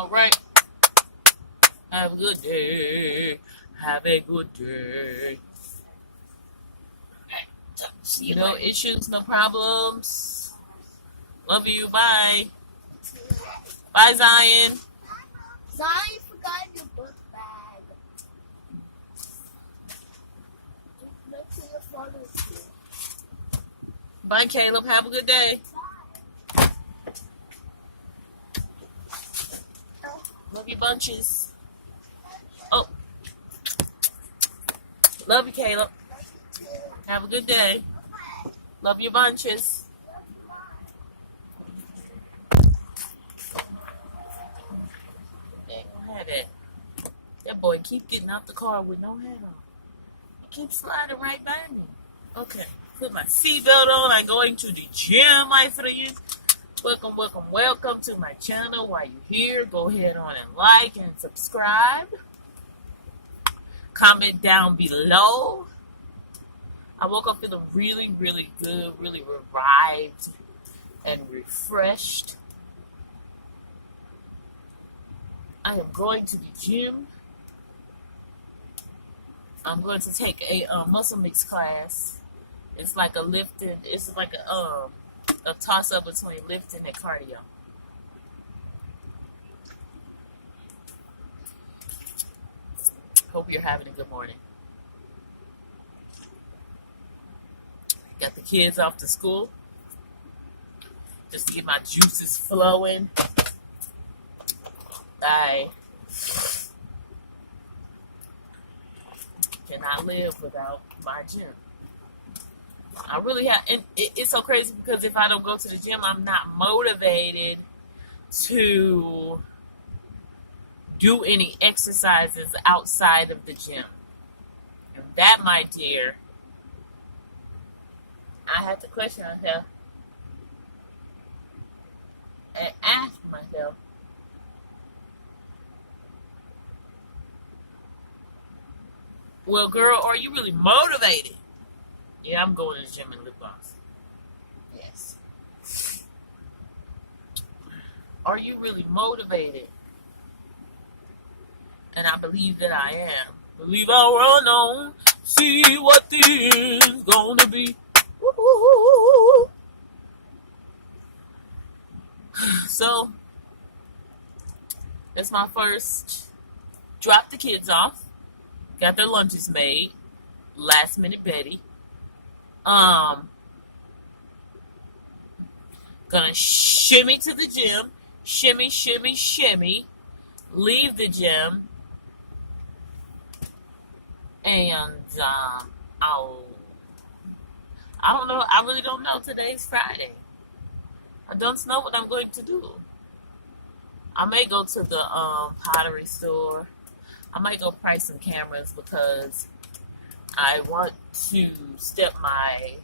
All right. Have a good day. Have a good day. No issues, no problems. Love you. Bye. Bye, Zion. Zion forgot your book bag. Make sure your phone is here. Bye, Caleb. Have a good day. Love you bunches. Oh. Love you, Caleb. Have a good day. Love your bunches. Dang, I had that. That boy keep getting out the car with no hat on. He keeps sliding right by me. Okay. Put my seatbelt on. I'm going to the gym, my friends. Welcome, welcome, welcome to my channel. While you're here, go ahead on and like and subscribe. Comment down below. I woke up feeling really, really good, really revived and refreshed. I am going to the gym. I'm going to take a muscle mix class. It's like a lifting. It's like a toss up between lifting and cardio. Hope you're having a good morning. Got the kids off to school. Just to get my juices flowing. I cannot live without my gym. I really have, and it's so crazy because if I don't go to the gym, I'm not motivated to do any exercises outside of the gym. And that, my dear, I have to question myself and ask myself, well, girl, are you really motivated? Yeah, I'm going to the gym and lip gloss. Yes. Are you really motivated? And I believe that I am. Believe I'll run on, see what this is gonna be. Woo-hoo-hoo-hoo. So, that's my first. Drop the kids off. Got their lunches made. Last minute Betty. Gonna shimmy to the gym. Shimmy, shimmy, shimmy. Leave the gym. And, I don't know. I really don't know. Today's Friday. I don't know what I'm going to do. I may go to the, pottery store. I might go price some cameras because I want to step my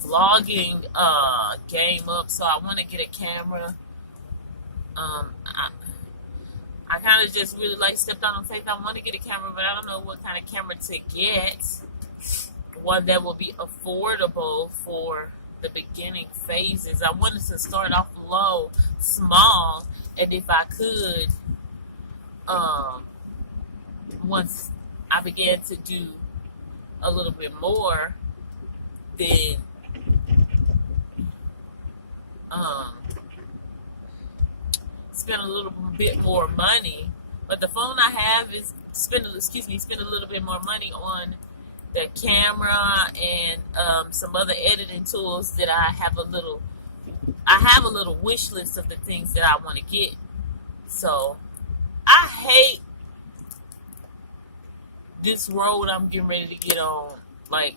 vlogging game up. So I want to get a camera. I kind of just really stepped out on faith. I want to get a camera, but I don't know what kind of camera to get. One that will be affordable for the beginning phases. I wanted to start off low, small, and if I could, once I began to do a little bit more, then spend a little bit more money. But the phone I have is spend a little bit more money on the camera and some other editing tools that I have a little wish list of the things that I want to get. So I hate this road I'm getting ready to get on. Like,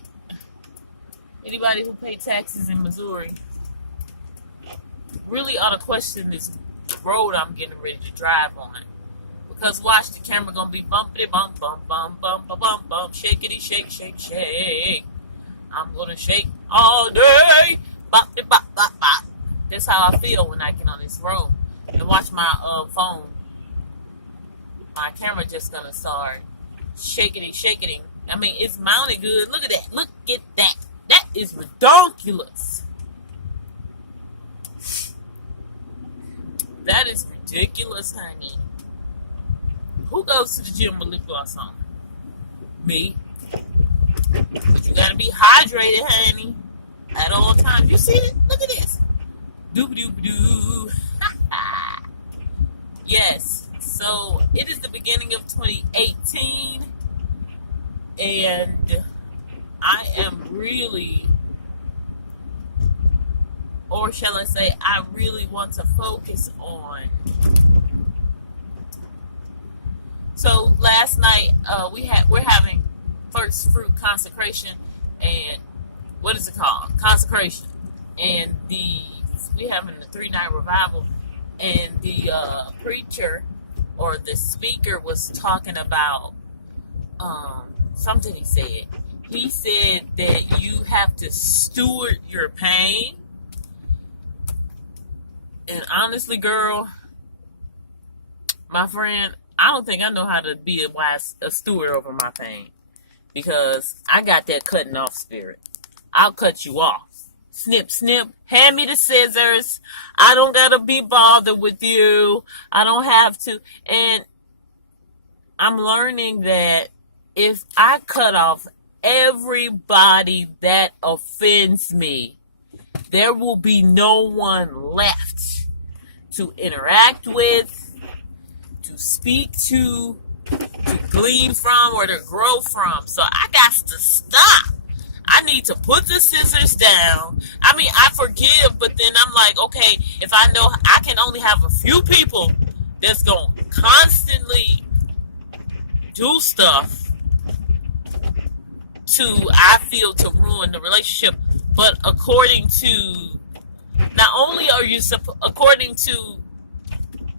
anybody who pay taxes in Missouri really ought to question this road I'm getting ready to drive on. Because watch, the camera gonna be bumpity bump bump bump bump bump bump bump, shakety shake shake shake. I'm gonna shake all day, bop bop bop bop. That's how I feel when I get on this road. And watch my phone. My camera just gonna start shaking. I mean, it's mounted good. Look at that. Look at that. That is ridiculous. That is ridiculous, honey. Who goes to the gym with lip gloss on? Me. But you gotta be hydrated, honey, at all times. You see it? Look at this. Doop-a-doop-a-doo. Yes. So, it is the beginning of 2018. And I am really, or shall I say, I really want to focus on. So last night we're having first fruit consecration, and what is it called? Consecration, and we having the 3-night revival, and the preacher or the speaker was talking about something he said. He said that you have to steward your pain. And honestly, girl, my friend, I don't think I know how to be a steward over my pain. Because I got that cutting off spirit. I'll cut you off. Snip, snip. Hand me the scissors. I don't got to be bothered with you. I don't have to. And I'm learning that if I cut off everybody that offends me, there will be no one left to interact with, to speak to glean from, or to grow from. So I got to stop. I need to put the scissors down. I mean, I forgive, but then I'm like, okay, if I know I can only have a few people that's going to constantly do stuff to ruin the relationship. But according to, not only are you, according to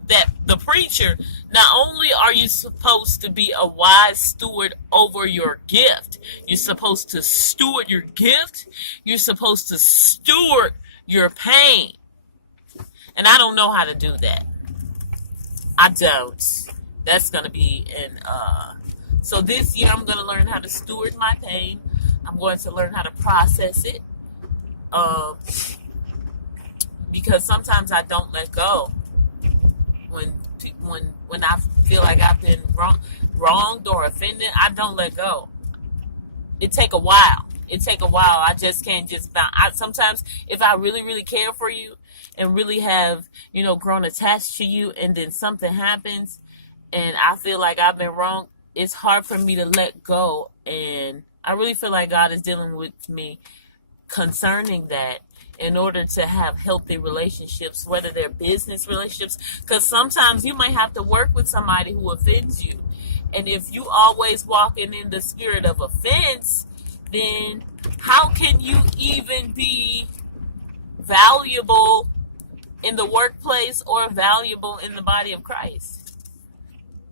that the preacher, not only are you supposed to be a wise steward over your gift, you're supposed to steward your gift, you're supposed to steward your pain. And I don't know how to do that. I don't. That's going to be so this year I'm going to learn how to steward my pain. I'm going to learn how to process it. Because sometimes I don't let go. When I feel like I've been wronged or offended, I don't let go. It take a while. I just can't just bounce. Sometimes if I really, really care for you and really have, grown attached to you, and then something happens and I feel like I've been wrong, it's hard for me to let go. And I really feel like God is dealing with me concerning that, in order to have healthy relationships, whether they're business relationships, because sometimes you might have to work with somebody who offends you. And if you always walking in the spirit of offense, then how can you even be valuable in the workplace or valuable in the body of Christ?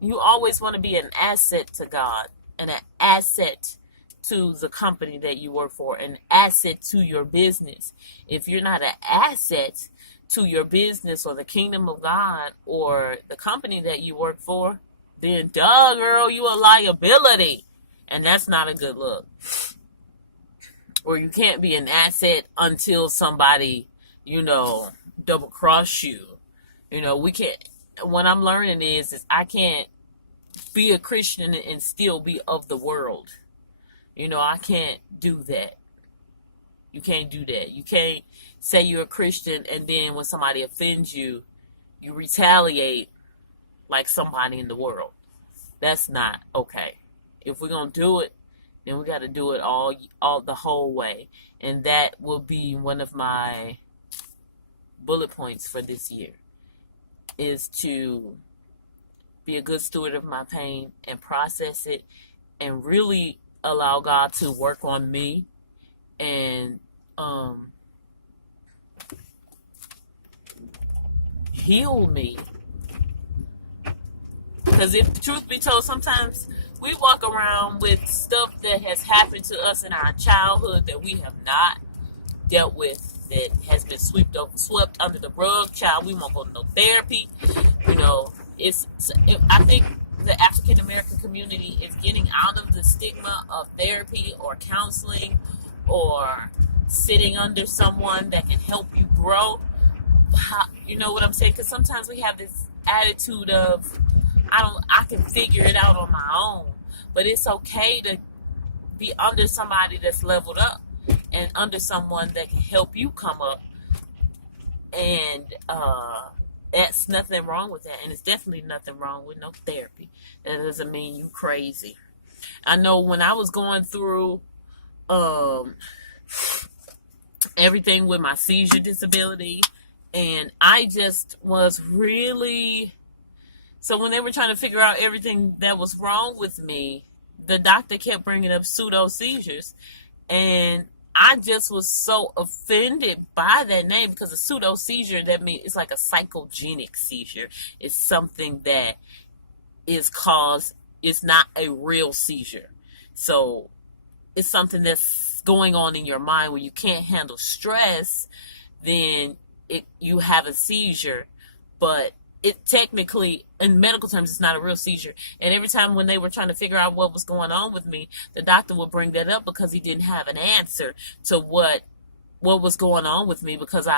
You always want to be an asset to God and an asset to the company that you work for, an asset to your business. If you're not an asset to your business or the kingdom of God or the company that you work for, then duh, girl, you a liability. And that's not a good look. Or you can't be an asset until somebody, double cross you. We can't, what I'm learning is I can't be a Christian and still be of the world. I can't do that. You can't do that. You can't say you're a Christian and then when somebody offends you, you retaliate like somebody in the world. That's not okay. If we're going to do it, then we got to do it all the whole way. And that will be one of my bullet points for this year, is to be a good steward of my pain and process it and really allow God to work on me and heal me. Because if truth be told, sometimes we walk around with stuff that has happened to us in our childhood that we have not dealt with, that has been swept under the rug. Child, we won't go to no therapy. I think the African American community is getting out of the stigma of therapy or counseling or sitting under someone that can help you grow. You know what I'm saying? Because sometimes we have this attitude of I can figure it out on my own. But it's okay to be under somebody that's leveled up and under someone that can help you come up. And that's nothing wrong with that. And it's definitely nothing wrong with no therapy. That doesn't mean you crazy. I know when I was going through everything with my seizure disability, and I just was really... So when they were trying to figure out everything that was wrong with me, the doctor kept bringing up pseudo seizures. And I just was so offended by that name, because a pseudo seizure, that means it's like a psychogenic seizure. It's something that is caused, it's not a real seizure. So it's something that's going on in your mind when you can't handle stress, then you have a seizure. But it technically, in medical terms, it's not a real seizure. And every time when they were trying to figure out what was going on with me, the doctor would bring that up because he didn't have an answer to what was going on with me, because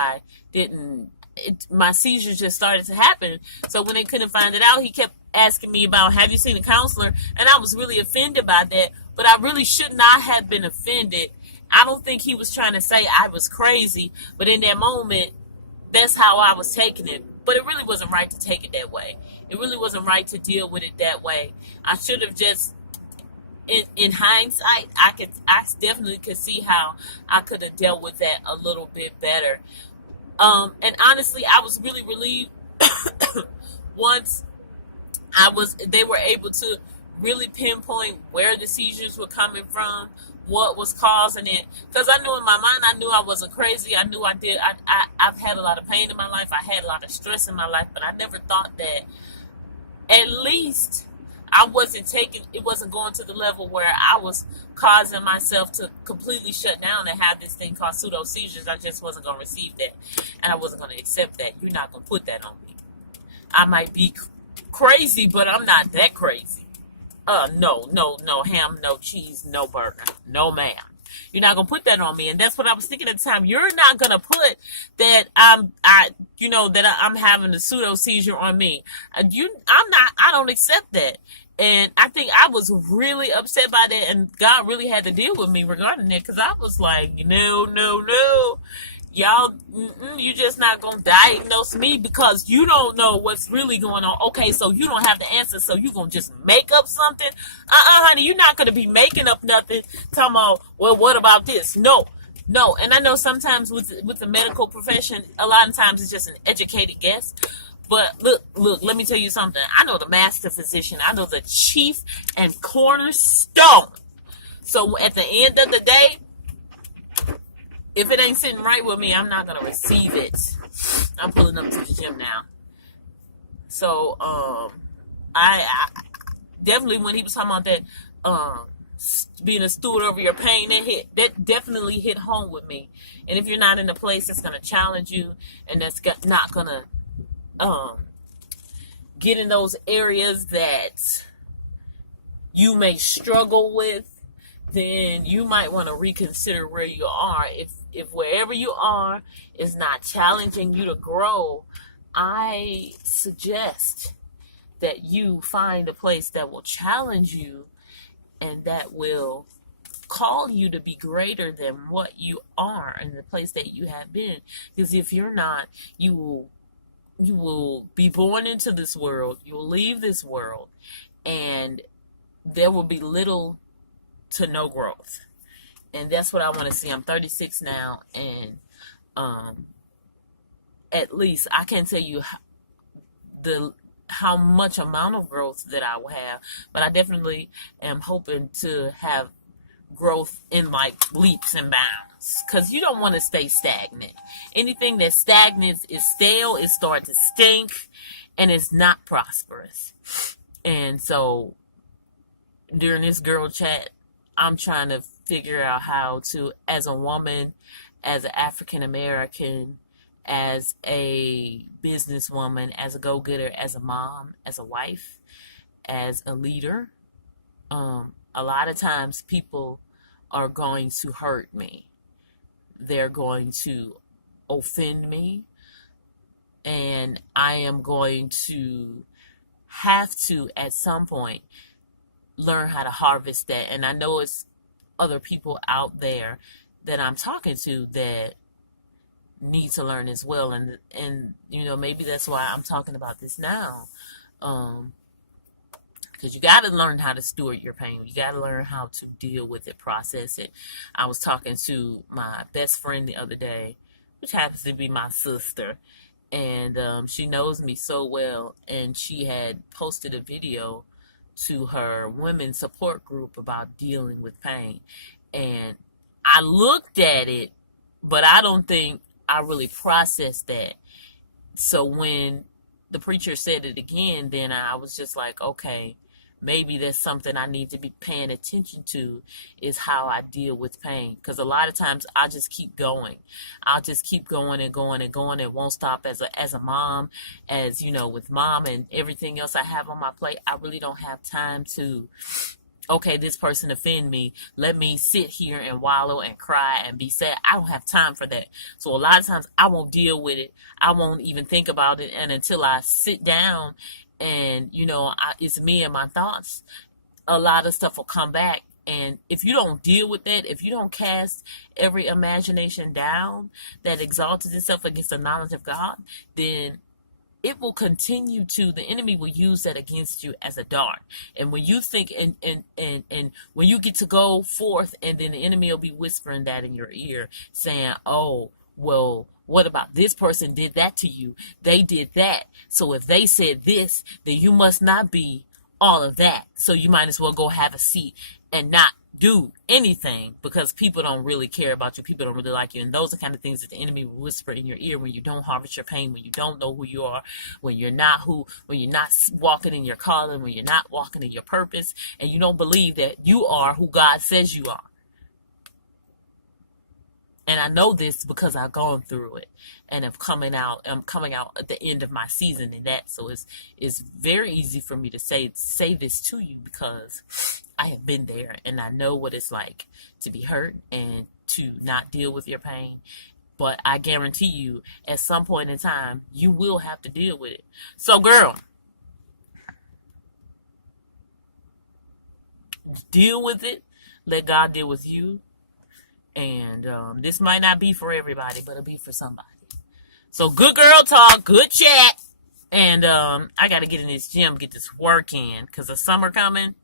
my seizures just started to happen. So when they couldn't find it out, he kept asking me about, have you seen a counselor? And I was really offended by that, but I really should not have been offended. I don't think he was trying to say I was crazy, but in that moment, that's how I was taking it. But it really wasn't right to take it that way. It really wasn't right to deal with it that way. I should have just, in hindsight, I definitely could see how I could have dealt with that a little bit better. And honestly, I was really relieved once they were able to really pinpoint where the seizures were coming from, what was causing it. Because I knew in my mind, I knew I wasn't crazy. I knew I've had a lot of pain in my life. I had a lot of stress in my life, but I never thought that at least it wasn't going to the level where I was causing myself to completely shut down and have this thing called pseudo seizures. I just wasn't going to receive that. And I wasn't going to accept that. You're not going to put that on me. I might be crazy, but I'm not that crazy. No ham, no cheese, no burger, no ma'am. You're not gonna put that on me, and that's what I was thinking at the time. You're not gonna put that I'm having a pseudo seizure on me. I'm not. I don't accept that, and I think I was really upset by that, and God really had to deal with me regarding that, because I was like, no. Y'all, you just not gonna diagnose me because you don't know what's really going on. Okay, so you don't have the answer, so you gonna just make up something? Honey, you're not gonna be making up nothing. Talking about, well, what about this? No. And I know sometimes with the medical profession, a lot of times it's just an educated guess. But look, let me tell you something. I know the master physician. I know the chief and cornerstone. So at the end of the day, if it ain't sitting right with me, I'm not going to receive it. I'm pulling up to the gym now. So, I definitely, when he was talking about that, being a steward over your pain, that definitely hit home with me. And if you're not in a place that's going to challenge you, and that's not going to get in those areas that you may struggle with, then you might want to reconsider where you are. If wherever you are is not challenging you to grow, I suggest that you find a place that will challenge you and that will call you to be greater than what you are in the place that you have been. Because if you're not, you will be born into this world, you'll leave this world, and there will be little to no growth. And that's what I want to see. I'm 36 now, and at least I can't tell you how much amount of growth that I will have, but I definitely am hoping to have growth in like leaps and bounds, because you don't want to stay stagnant. Anything that's stagnant is stale, it starts to stink, and it's not prosperous. And so during this girl chat, I'm trying to figure out how to, as a woman, as an African American, as a businesswoman, as a go-getter, as a mom, as a wife, as a leader. A lot of times people are going to hurt me. They're going to offend me. And I am going to have to, at some point, learn how to harvest that. And I know it's other people out there that I'm talking to that need to learn as well. And maybe that's why I'm talking about this now. Because you got to learn how to steward your pain. You got to learn how to deal with it, process it. I was talking to my best friend the other day, which happens to be my sister. And she knows me so well. And she had posted a video to her women's support group about dealing with pain. And I looked at it, but I don't think I really processed that. So when the preacher said it again, then I was just like, okay, maybe that's something I need to be paying attention to, is how I deal with pain. Because a lot of times I just keep going. I'll just keep going and going and going. It won't stop as a mom, as with mom and everything else I have on my plate. I really don't have time to, okay, this person offended me, let me sit here and wallow and cry and be sad. I don't have time for that. So a lot of times I won't deal with it. I won't even think about it. And until I sit down and, it's me and my thoughts, a lot of stuff will come back. And if you don't deal with that, if you don't cast every imagination down that exalted itself against the knowledge of God, then it will continue to, the enemy will use that against you as a dart. And when you think, and when you get to go forth, and then the enemy will be whispering that in your ear, saying, oh, well, what about this person did that to you? They did that. So if they said this, then you must not be all of that. So you might as well go have a seat and not do anything, because people don't really care about you. People don't really like you. And those are the kind of things that the enemy will whisper in your ear when you don't harvest your pain, when you don't know who you are, when you're not walking in your calling, when you're not walking in your purpose, and you don't believe that you are who God says you are. And I know this because I've gone through it, and I'm coming out at the end of my season in that. So it's very easy for me to say this to you, because I have been there, and I know what it's like to be hurt and to not deal with your pain. But I guarantee you, at some point in time, you will have to deal with it. So, girl, deal with it. Let God deal with you. And this might not be for everybody, but it'll be for somebody. So good girl talk, good chat. And I got to get in this gym, get this work in, because the summer coming,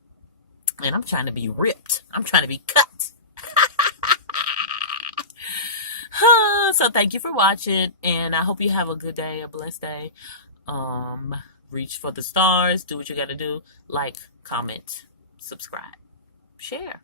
and I'm trying to be ripped. I'm trying to be cut. So thank you for watching, and I hope you have a good day, a blessed day. Reach for the stars, do what you got to do. Like, comment, subscribe, share.